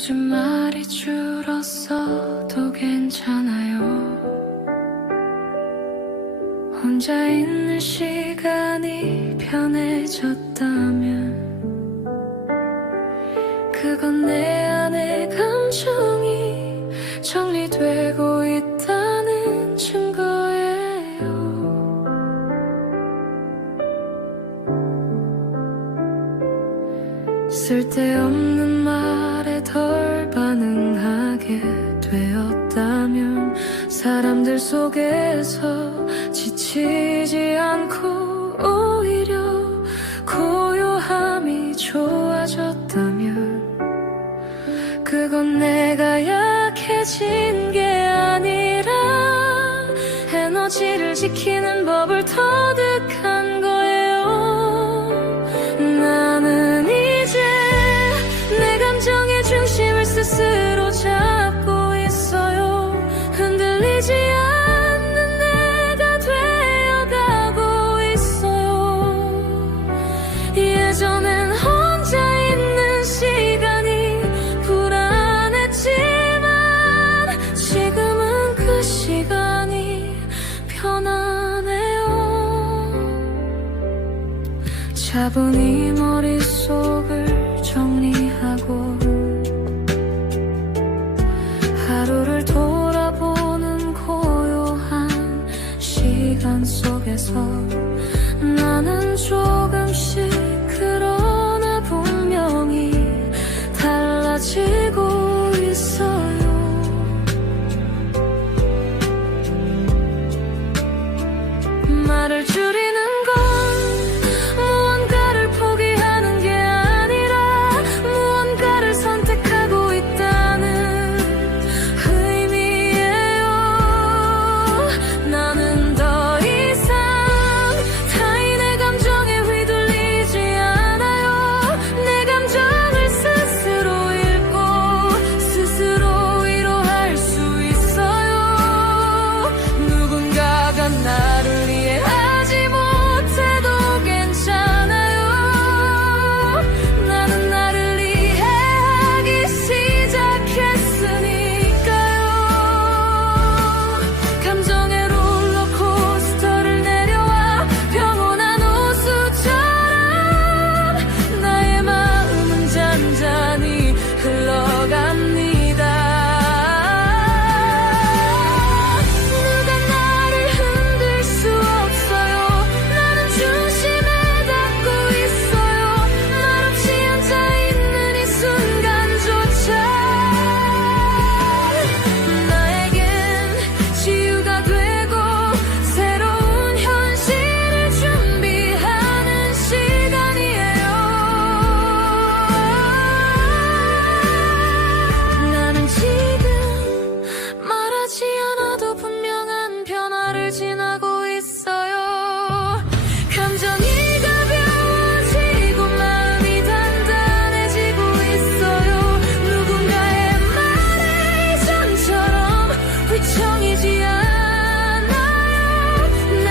요즘 말이 줄었어도 괜찮아요. 혼자 있는 시간이 편해졌다면 그건 내 안의 감정이 정리되고 있다는 증거예요. 쓸데없는 말에 덜 반응하게 되었다면 사람들 속에서 지치지 않고 오히려 고요함이 좋아졌다면 그건 내가 약해진 게 아니라 에너지를 지키는 법을 터득한 거예요. 나는 이제 내 감정의 중심을 스스로 잡고 있어요. 흔들리지 않는 내가 되어가고 있어요. 예전엔 혼자 있는 시간이 불안했지만 지금은 그 시간이 편하네요. 차분히 머릿속을 정리하고 하루를 돌아보는 고요한 시간 속에서 나는 조금씩 그러나 분명히 달라지고 있어요. 말을 줄이는 건 무언가를 포기하는 게 아니라 무언가를 선택하고 있다는 의미예요. 나는 더 이상 타인의 감정에 휘둘리지 않아요. 내 감정을 스스로 읽고 스스로 위로할 수 있어요. 누군가가 나를 이해하지 못해도 괜찮아요. 나는 나를 이해하기 시작했으니까요. 감정의 롤러코스터를 내려와 평온한 호수처럼 나의 마음은 잔잔히 흘러갑니다. 누가 나를 흔들 수 없어요. 나는 중심에 닿고 있어요. 말없이 앉아있는 이 순간조차 나에겐 치유가 되고 새로운 현실을 준비하는 시간이에요. 나는 지금 말하지 않아도 분명한 변화를 지나고 있어요. 감정이 가벼워지고 마음이 단단해지고 있어요. 누군가의 말에 이전처럼 휘청이지 않아요. 내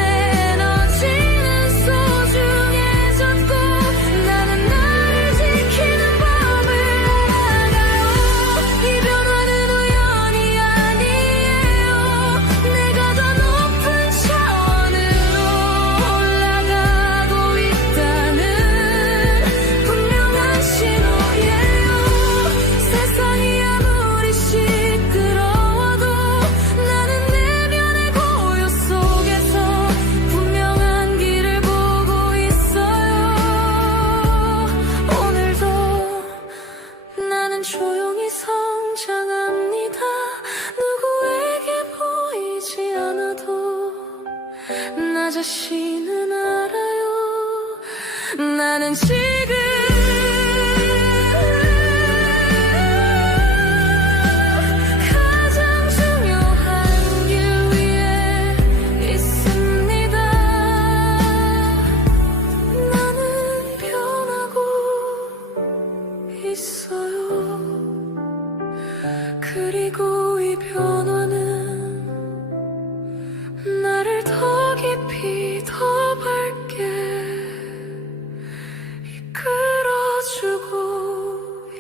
에너지는 소중해졌고 나는 나를 지키는 법을 알아가요. 이 변화는 우연이 아니에요. 내가 더 높은 차원으로 올라가고 있다는 분명한 신호예요. 세상이 아무리 시끄러워도 나는 내면의 고요 속에서 분명한 길을 보고 있어요. 오늘도 나는 조용히 성장합니다. 누구에게 보이지 않아도 나 자신은 알아요. 나는 지금 가장 중요한 길 위에 있습니다. 나는 변하고 있어요. 그리고 이 변화는 나를 더 깊이 더 밝게 이끌어주고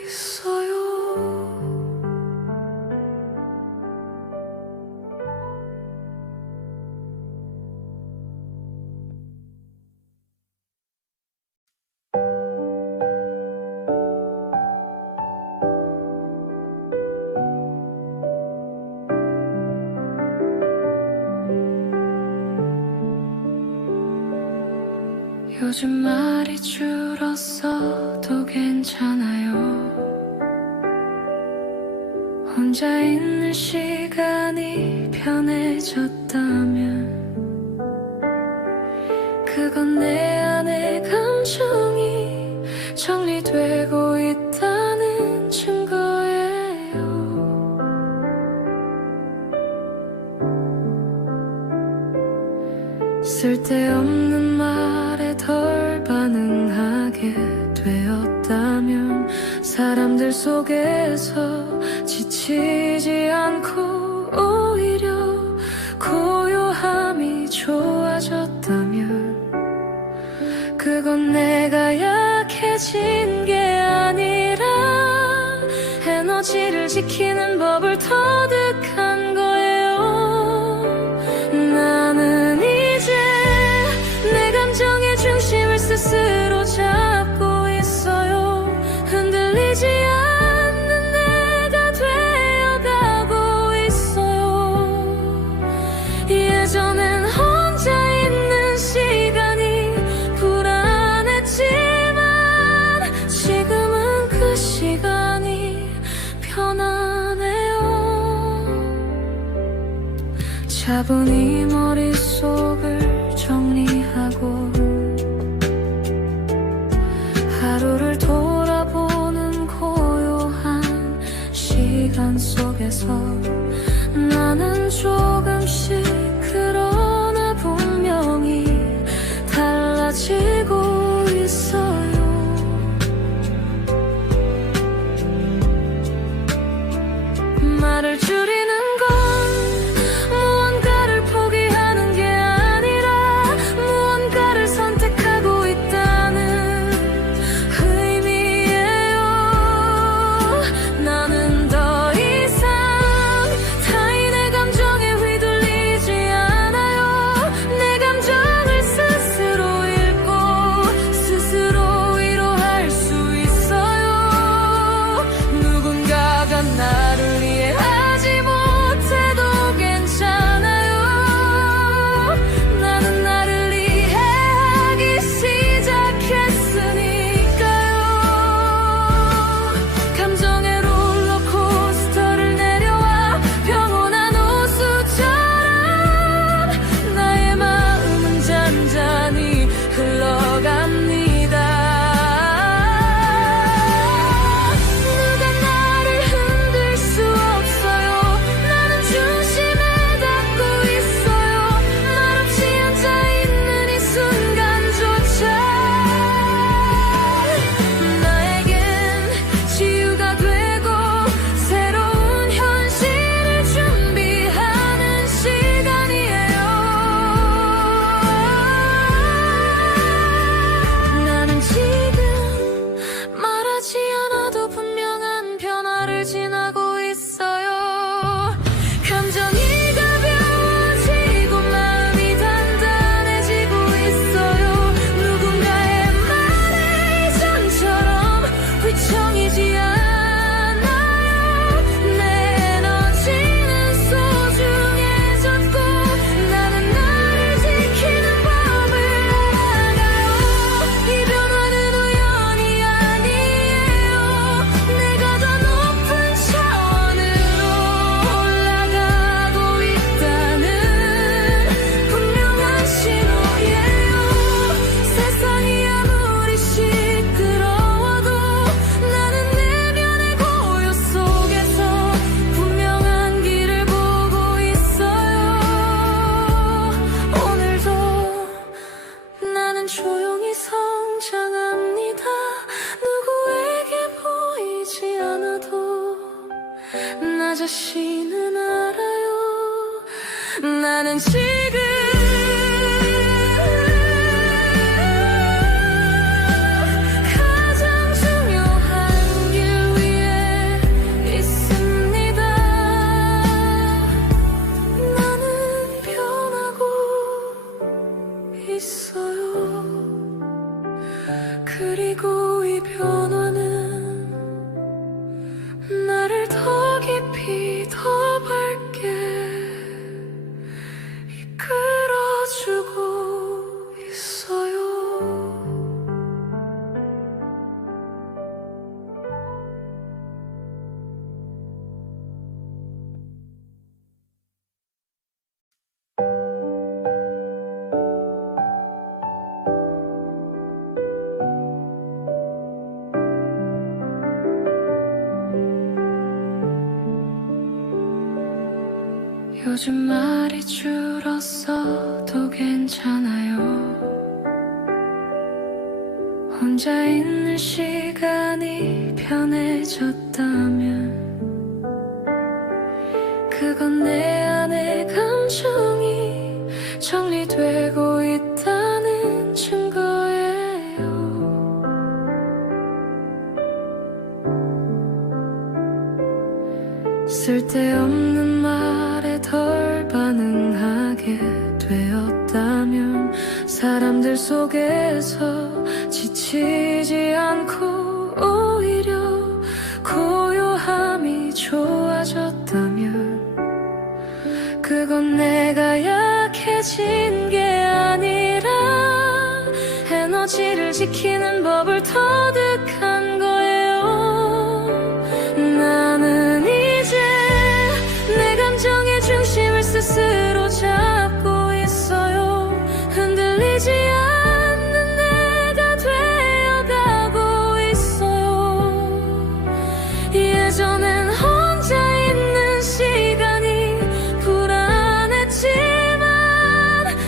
있어요. 요즘 말이 줄었어도 괜찮아요. 혼자 있는 시간이 편해졌다면 그건 내 안의 감정이 정리되고 있다는 증거예요. 쓸데없는 말에 덜 반응하게 되었다면 사람들 속에서 지치지 않고 오히려 고요함이 좋아졌다면 그건 내가 약해진 게 아니라 에너지를 지키는 법을 터득한 거예요. 나는 이제 내 감정의 중심을 스스로 잡고 있어요. 흔들리지 않는 내가 되어가고 있어요. 예전엔 혼자 있는 시간이 불안했지만 지금은 그 시간이 편하네요. 차분히 머릿속을 정리하고 하루를 돌아보는 고요한 시간 속에서 나는 조금씩 그러나 분명히 달라지고 있어요. 말을 줄이는 건 무언가를 포기하는 게 아니라 무언가를 선택하고 있다는 의미예요. 나는 더 이상 타인의 감정에 휘둘리지 않아요. 내 감정을 스스로 읽고 스스로 위로할 수 있어요. 누군가가 나를 이해하지 못해도 괜찮아요. 나는 나를 이해하기 시작했으니까요. 감정의 롤러코스터를 내려와 평온한 호수처럼 나의 마음은 잔잔히 흘러갑니다. 누가 나를 흔들 수 없어요. 나는 중심에 닿고 있어요. 말없이 앉아있는 이 순간조차 나에겐 치유가 되고 새로운 현실을 준비하는 시간이에요. 나는 지금 말하지 않아도 분명한 변화를 지나고 있어요. 감정이 가벼워지고 마음이 단단해지고 있어요. 누군가의 말에 이전처럼 휘청이지 않아요. 내 에너지는 소중해졌고 나는 나를 지키는 법을 알아가요. 이 변화는 우연이 아니에요. 내가 더 높은 차원으로 올라가고 있다는 분명한 신호예요. 세상이 아무리 시끄러워도 나는 내면의 고요 속에서 분명한 길을 보고 있어요. 오늘도 나는 조용히 성장합니다. 누구에게 보이지 않아도 나 자신은 알아요. 나는 지금 가장 중요한 길 위에 있습니다. 나는 변하고 있어요. 그리고 이 변화는 나를 더 깊이 더 밝게 이끌어 요즘 말이 줄었어도 괜찮아요. 혼자 있는 시간이 편해졌다면 그건 내 안의 감정이 정리되고 있다는 증거예요. 쓸데없는 말에 덜 반응하게 되었다면 사람들 속에서 지치지 않고 오히려 고요함이 좋아졌다면 그건 내가 약해진 게 아니라 에너지를 지키는 법을 터득한 거예요. 나는 이제 내 감정의 중심을 스스로 잡고 있어요. 흔들리지 않는 내가 되어가고 있어요. 예전엔 혼자 있는 시간이 불안했지만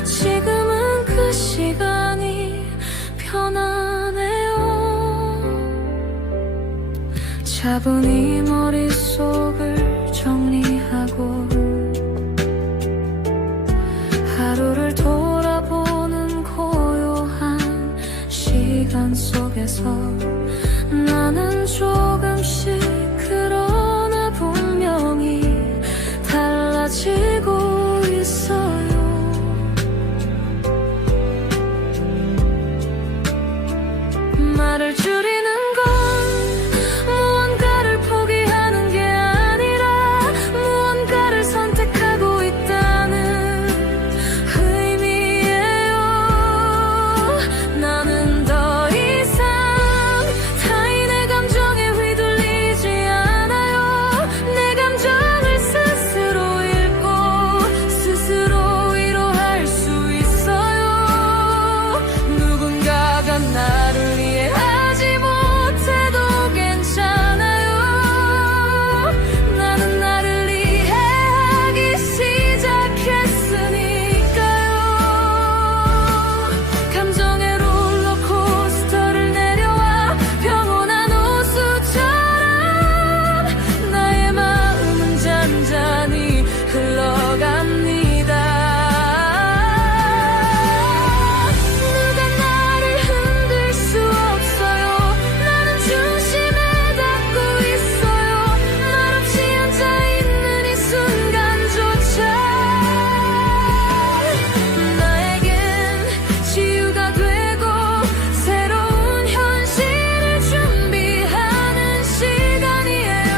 지금은 그 시간이 편하네요. 차분히 머릿속을 정리하고 하루를 돌아보는 고요한 시간 속에서 나는 조금씩 그러나 분명히 달라지고 있어요. 말을 줄이는 건 무언가를 포기하는 게 아니라 무언가를 선택하고 있다는 의미예요. 나는 더 이상 타인의 감정에 휘둘리지 않아요. 내 감정을 스스로 읽고 스스로 위로할 수 있어요. 누군가가 나를 이해하지 못해도 괜찮아요. 나는 나를 이해하기 시작했으니까요. 감정의 롤러코스터를 내려와 평온한 호수처럼 나의 마음은 잔잔히 흘러갑니다. 누가 나를 흔들 수 없어요. 나는 중심에 닿고 있어요. 말없이 앉아있는 이 순간조차 나에겐 치유가 되고 새로운 현실을 준비하는 시간이에요.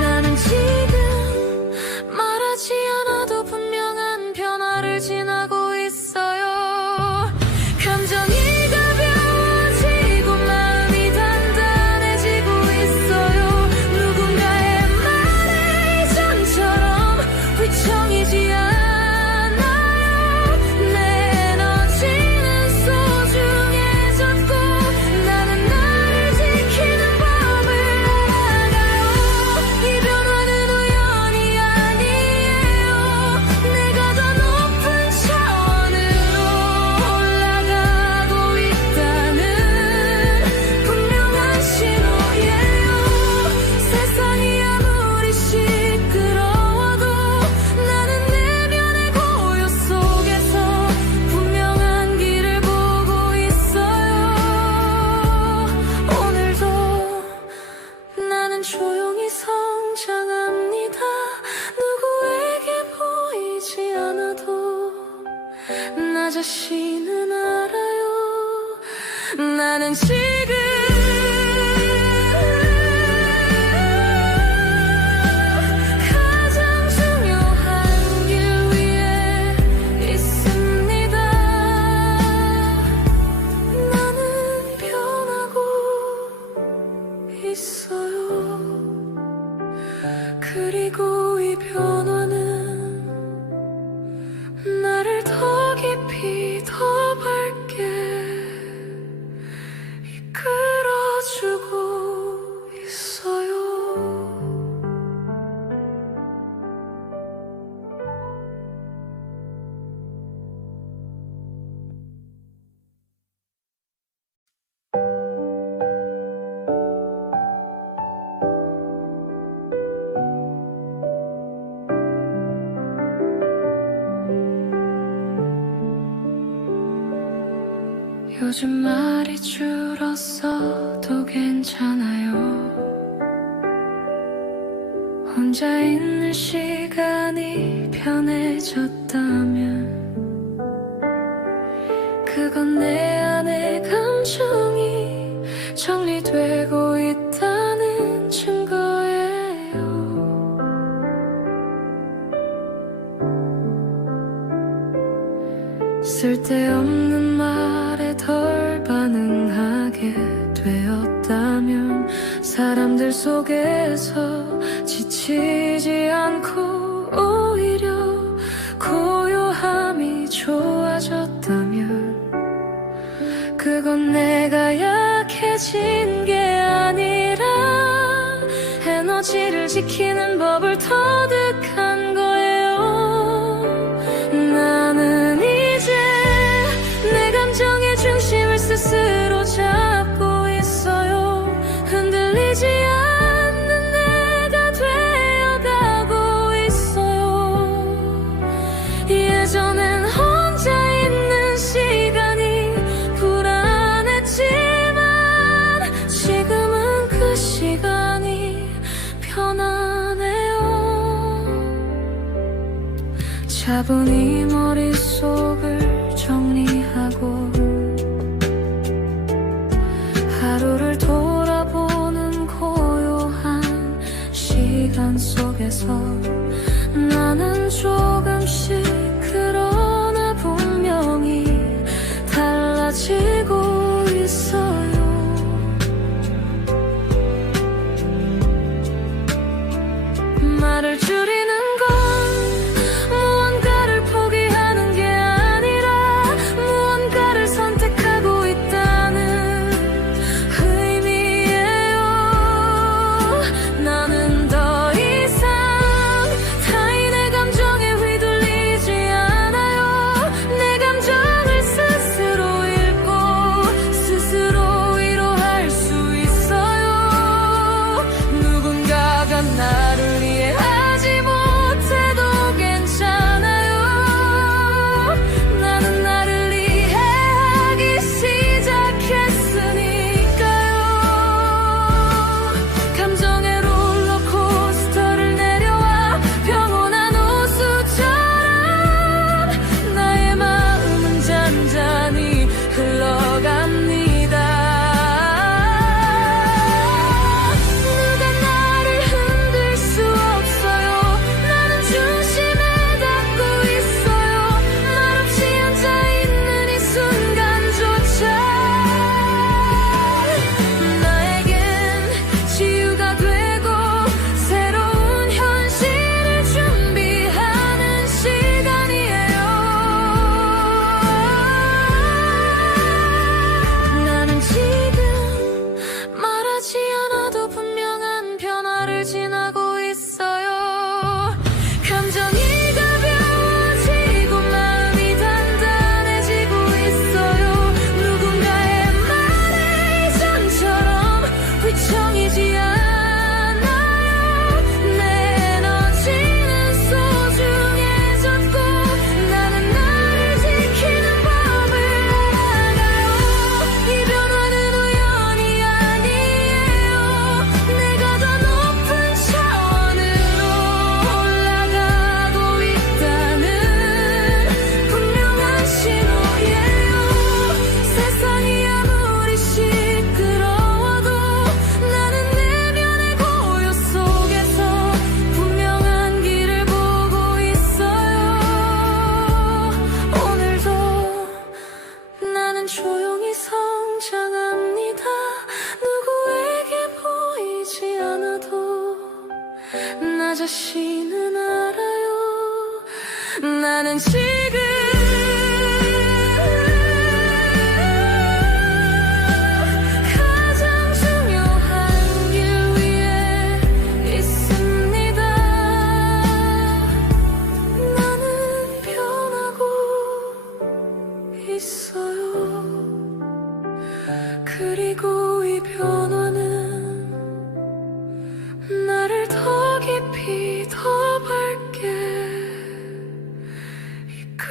나는 지금 말하지 않아도 분명한 변화를 지나고 있어요. 감정이 가벼워지고 마음이 단단해지고 있어요. 누군가의 말에 이전처럼 휘청이지 않아요. 내 에너지는 소중해졌고 나는 나를 지키는 법을 알아가요. 이 변화는 우연이 아니에요. 내가 더 높은 차원으로 올라가고 있다는 분명한 신호예요. 세상이 아무리 시끄러워도 나는 내면의 고요 속에서 분명한 길을 보고 있어요. 오늘도 나는 조용히 성장합니다. 누구에게 보이지 않아도 나 자신은 알아요. 나는 지금 가장 중요한 길 위에 있습니다. 나는 변하고 있어요. 그리고 이 변화는 나를 더 깊이 더 밝게 이끌어주고 있어요. 거짓말이 줄었어도 괜찮아요. 혼자 있는 시간이 편해졌다면 그건 내 안의 감정이 정리되고 있다는 증거예요. 쓸데없는 말에 덜 반응하게 되었다면 사람들 속에서 지치지 않고 오히려 고요함이 좋아졌다면 그건 내가 약해진 게 아니라 에너지를 지키는 법을 터득한 거예요. 나는 이제 내 감정의 중심을 스스로 잡고 있어요. 흔들리지 않는 내가 되어가고 있어요. 예전엔 혼자 있는 시간이 불안했지만 지금은 그 시간이 편하네요. 차분히 머릿속을 정리하고 하루를 돌아보는 고요한 시간 속에서 나는 조금씩 그러나 분명히 달라지고 있어요. 말을 줄이는 건 무언가를 포기하는 게 아니라 무언가를 선택하고 있다는 의미예요. 나는 더 이상 타인의 감정에 휘둘리지 않아요. 내 감정을 스스로 읽고 스스로 위로할 수 있어요. 누군가가 나를 이해하지 못해도 괜찮아요. 나는 나를 이해하기 시작했으니까요. 감정의 롤러코스터를 내려와 평온한 호수처럼 나의 마음은 잔잔히 흘러갑니다. 누가 나를 흔들 수 없어요. 나는 중심에 닿고 있어요. 말없이 앉아있는 이 순간조차 나에겐 치유가 되고 새로운 현실을 준비하는 시간이에요. 나는 지금 말하지 않아도 분명한 변화를 지나고 있어요. 감정이 가벼워지고 마음이 단단해지고 있어요. 누군가의 말에 이전처럼 휘청이지 않아요. 내 에너지는 소중해졌고 나는 나를 지키는 법을 알아가요. 이 변화는 우연이 아니에요. 내가 더 높은 차원으로 올라가고 있다는 분명한 신호예요. 세상이 아무리 시끄러워도 나는 내면의 고요 속에서 분명한 길을 보고 있어요. 오늘도 나는 조용히 성장합니다. 누구에게 보이지 않아도 나 자신은 알아요. 나는 지금 가장 중요한 길 위에 있습니다. 나는 변하고 있어요. 그리고 이 변화는 나를 더 깊이 더 밝게 이끌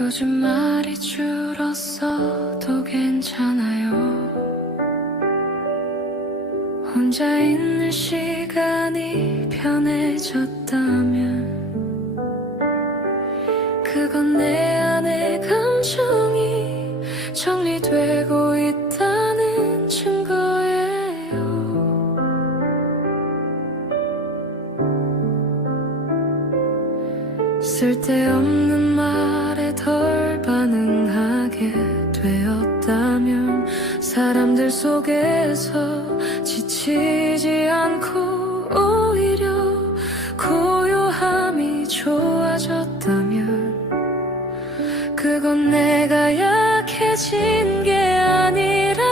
요즘 말이 줄었어도 괜찮아요. 혼자 있는 시간이 편해졌다면 그건 내 안의 감정이 정리되고 있다는 증거예요. 쓸데없는 말에 덜 반응하게 되었다면 사람들 속에서 지치지 않고 오히려 고요함이 좋아졌다면 그건 내가 약해진 게 아니라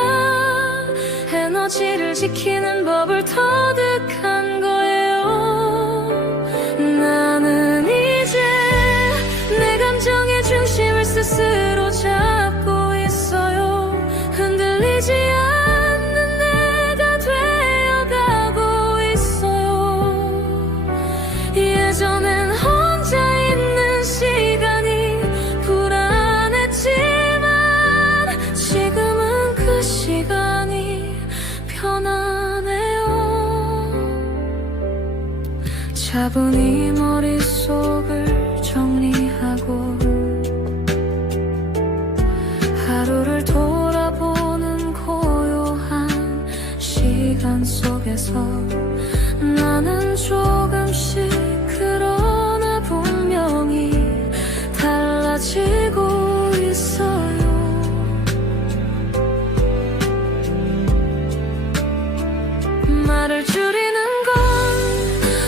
에너지를 지키는 법을 터득한 거예요. 나는 이제 내 감정의 중심을 스스로 잡고 있어요. 흔들리지 않는 내가 되어가고 있어요. 예전엔 혼자 있는 시간이 불안했지만 지금은 그 시간이 편하네요. 차분히 머릿속을 정리하고 하루를 돌아보는 고요한 시간 속에서 나는 조금씩 그러나 분명히 달라지고 있어요. 말을 줄이는 건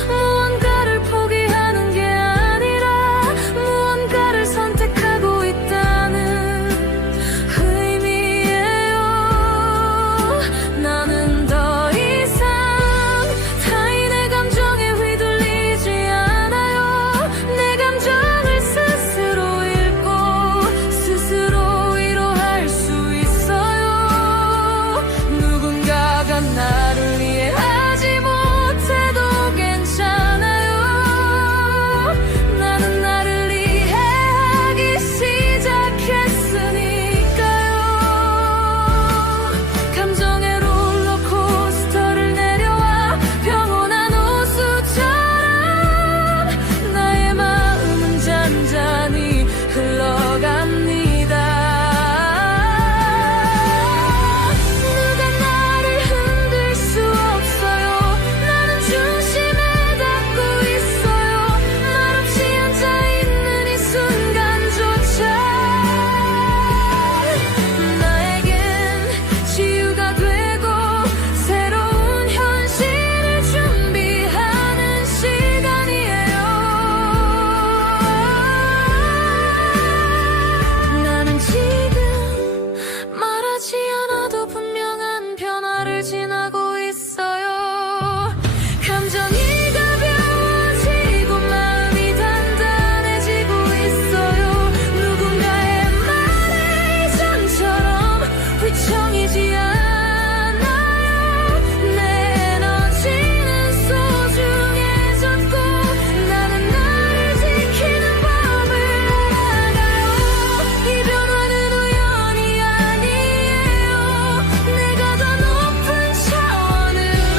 무언가를 포기하는 게 아니라 무언가를 선택하고 있다는 의미예요. 나는 더 이상 타인의 감정에 휘둘리지 않아요. 내 감정을 스스로 읽고 스스로 위로할 수 있어요. 누군가가 나를 이해하지 못해도 괜찮아요. 나는 나를 이해하기 시작했으니까요. 감정의 롤러코스터를 내려와 평온한 호수처럼 나의 마음은 잔잔히 흘러갑니다. 누가 나를 흔들 수 없어요. 나는 중심에 닿고 있어요. 말없이 앉아있는 이 순간조차 나에겐 치유가 되고 새로운 현실을 준비하는 시간이에요. 나는 지금 말하지 않아도 분명한 변화를 지나고 있어요. 감정이 가벼워지고 마음이 단단해지고 있어요. 누군가의 말에 이전처럼 휘청이지 않아요. 내 에너지는 소중해졌고 나는 나를 지키는 법을 알아가요. 이 변화는 우연이 아니에요. 내가 더 높은 차원으로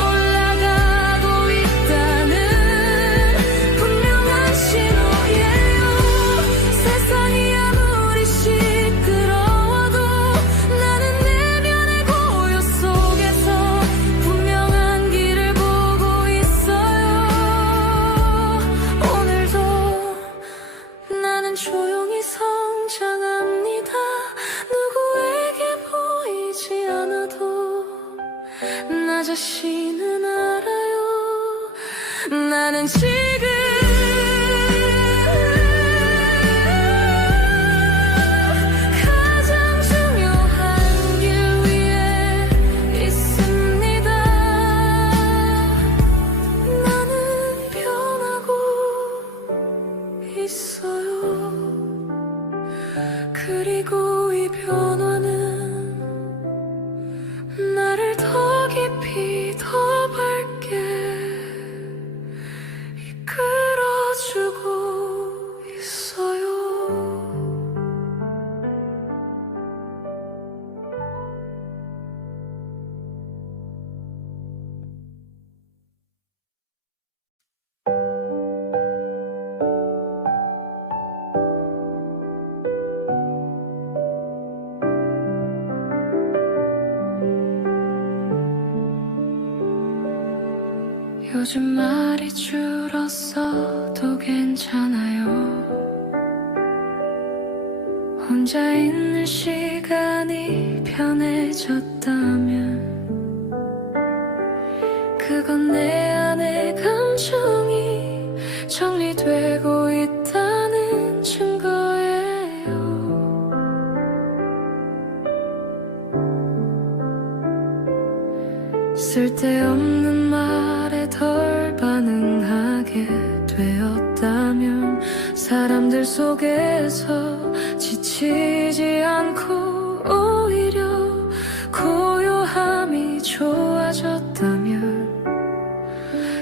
올라가고 있다는 분명한 신호예요. 세상이 아무리 시끄러워도 나는 내면의 고요 속에서 분명한 길을 보고 있어요. 오늘도 나는 조용히 성장합니다. 누구에게 보이지 않아도 나 자신은 알아요. 나는 지금 가장 중요한 길 위에 있습니다. 나는 변하고 있어요. 그리고 이 변화는 나를 더 깊이 더 밝게 이끌 요즘 말이 줄었어도 괜찮아요. 혼자 있는 시간이 편해졌다면 그건 내 안의 감정이 정리되고 있다는 증거예요. 쓸데없는 말에 덜 반응하게 되었다면 사람들 속에서 지치지 않고 오히려 고요함이 좋아졌다면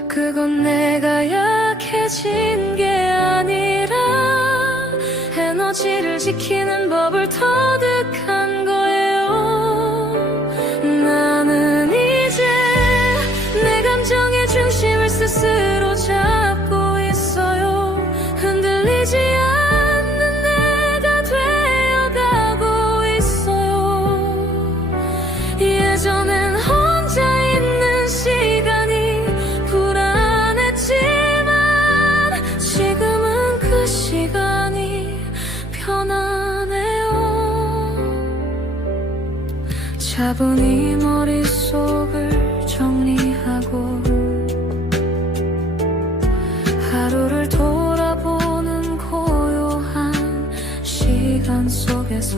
그건 내가 약해진 게 아니라 에너지를 지키는 법을 터득한 거예요. 나는 이제 내 감정의 중심을 스스로 잡고 있어요. 흔들리지 않는 내가 되어가고 있어요. 예전엔 혼자 있는 시간이 불안했지만 지금은 그 시간이 편하네요. 차분히 머릿속을 정리하고 하루를 돌아보는 고요한 시간 속에서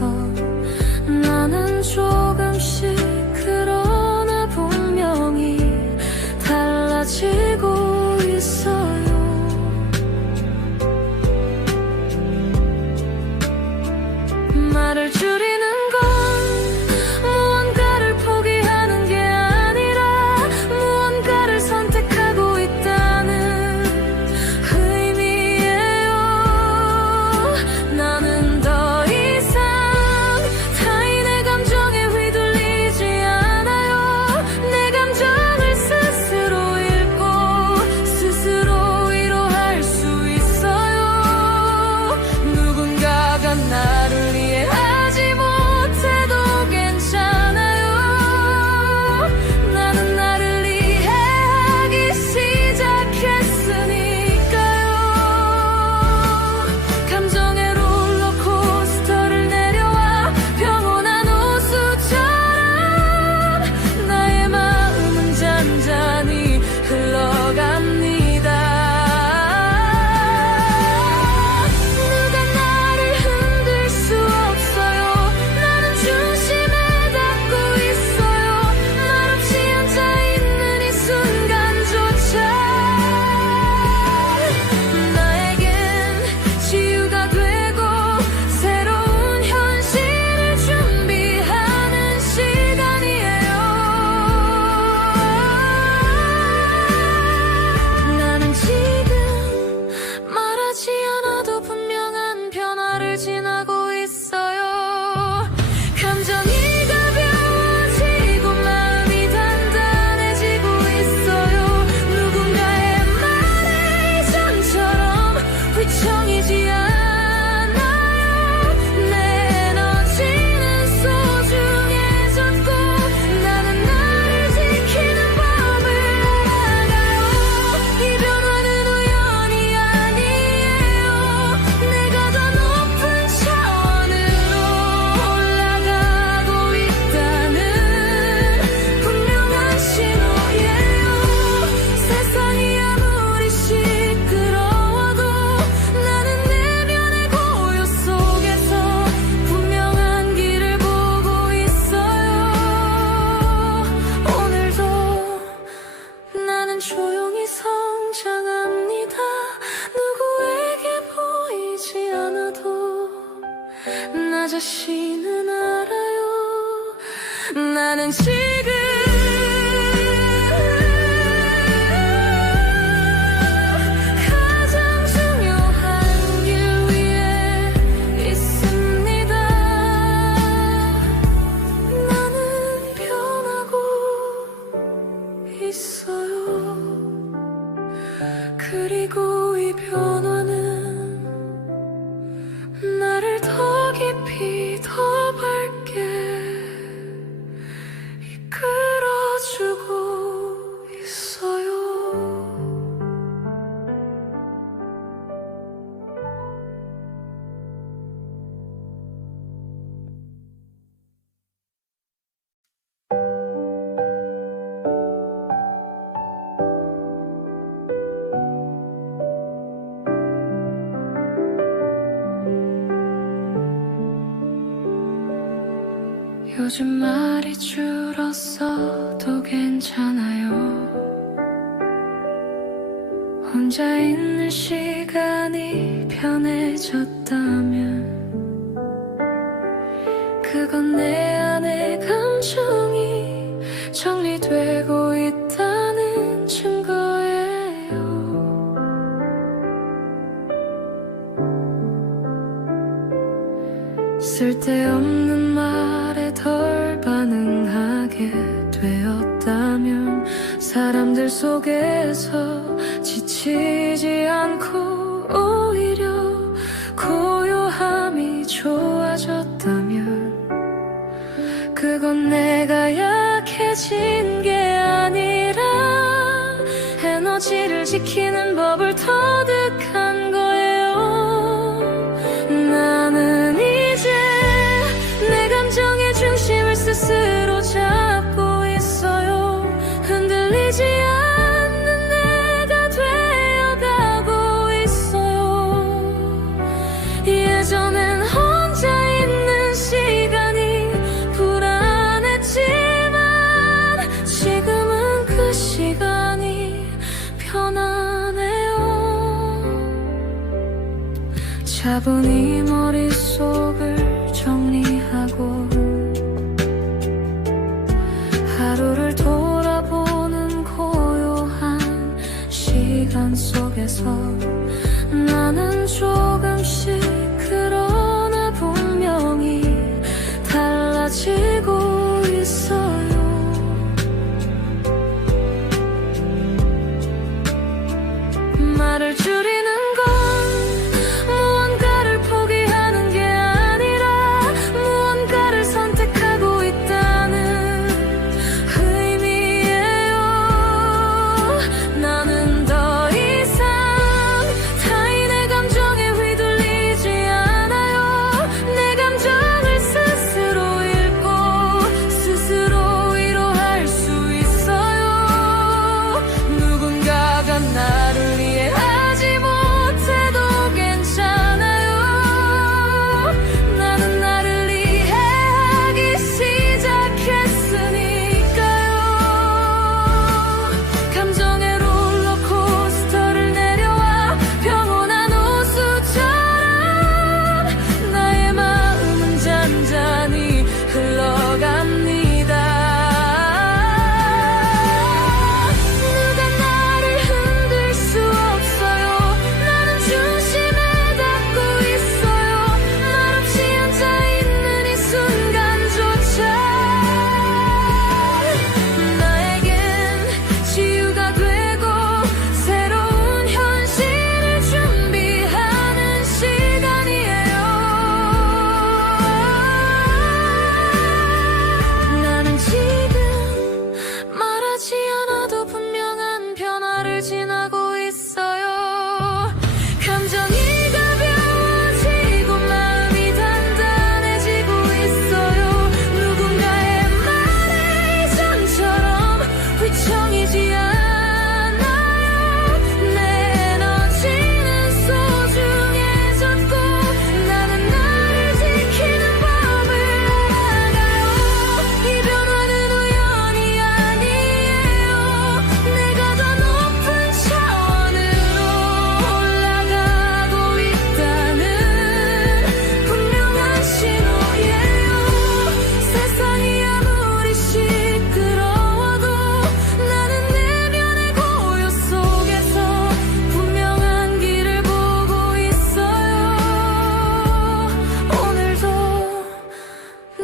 나는 조금씩 그러나 분명히 달라지고 있어요. 말을 줄이는 건 무언가를 포기하는 게 아니라 무언가를 선택하고 있다는 의미예요. 나는 더 이상 타인의 감정에 휘둘리지 않아요. 내 감정을 스스로 읽고 스스로 위로할 수 있어요. 누군가가 나를 이해하지 못해도 괜찮아요. 나는 나를 이해하기 시작했으니까요. 감정의 롤러코스터를 내려와 평온한 호수처럼 나의 마음은 잔잔히 흘러갑니다. 누가 나를 흔들 수 없어요. 나는 중심에 닿고 있어요. 말없이 앉아있는 이 순간조차 나에겐 치유가 되고 새로운 현실을 준비하는 시간이에요. 나는 지금 말하지 않아도 분명한 변화를 지나고 있어요. 감정이 가벼워지고 마음이 단단해지고 있어요. 누군가의 말에 이전처럼 휘청이지 않아요. 내 에너지는 소중해졌고 나는 나를 지키는 법을 알아가요. 이 변화는 우연이 아니에요. 내가 더 높은 차원으로 올라가고 있다는 분명한 신호예요. 세상이 아무리 시끄러워도 나는 내면의 고요 속에서 분명한 길을 보고 있어요. 오늘도 나는 조용히 성장합니다. 누구에게 보이지 않아도 나 자신은 알아요. 나는 지금 가장 중요한 길 위에 있습니다. 나는 변하고 있어요. 그리고 이 변화는 나를 더 깊이 더 밝게 이끌어주고 있어요. 요즘 말이 줄었어도 괜찮아요. 혼자 있는 시간이 편해졌다면 그건 내 안의 감정이 정리되고 있다는 증거예요. 쓸데없는 말에 덜 반응하게 되었다면 사람들 속에서 지치지 않고 오히려 고요함이 좋아졌다면 그건 내가 약해진 게 아니라 에너지를 지키는 법을 터득한 거예요. 나는 이제 내 감정의 중심을 스스로 잡고 있어요. 흔들리지 않는 내가 되어가고 있어요. 예전엔 혼자 있는 시간이 불안했지만 지금은 그 시간이 편하네요. 차분히 머릿속을 정리하고 하루를 돌아보는 고요한 시간 속에서 나는 조금씩 그러나 분명히 달라지고 있어요. 말을 줄이는 건 무언가를 포기하는 게 아니라 무언가를 선택하고 있다는 의미예요. 나는 더 이상 타인의 감정에 휘둘리지 않아요. 내 감정을 스스로 읽고 스스로 위로할 수 있어요. 누군가가 나를 이해하지 못해도 괜찮아요. 나는 나를 이해하기 시작했으니까요. 감정의 롤러코스터를 내려와 평온한 호수처럼 나의 마음은 잔잔히 흘러갑니다. 누가 나를 흔들 수 없어요. 나는 중심에 닿고 있어요. 말없이 앉아있는 이 순간조차 나에겐 치유가 되고 새로운 현실을 준비하는 시간이에요. 나는 지금 말하지 않아도 분명한 변화를 지나고 있어요. 감정이 가벼워지고 마음이 단단해지고 있어요. 누군가의 말에 이전처럼 휘청이지 않아요. 내 에너지는 소중해졌고 나는 나를 지키는 법을 알아가요. 이 변화는 우연이 아니에요. 내가 더 높은 차원으로 올라가고 있다는 분명한 신호예요. 세상이 아무리 시끄러워도 나는 내면의 고요 속에서 분명한 길을 보고 있어요. 오늘도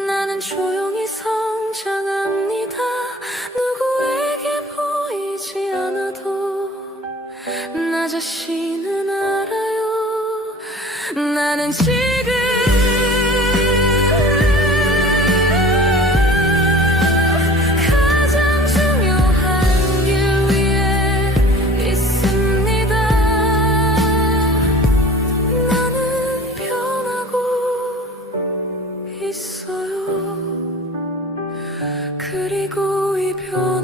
나는 조용히 성장합니다. 누구에게 보이지 않아도 나 자신은 알아요. 나는 지금 가장 중요한 길 위에 있습니다. 나는 변하고 있어요. 그리고 이 변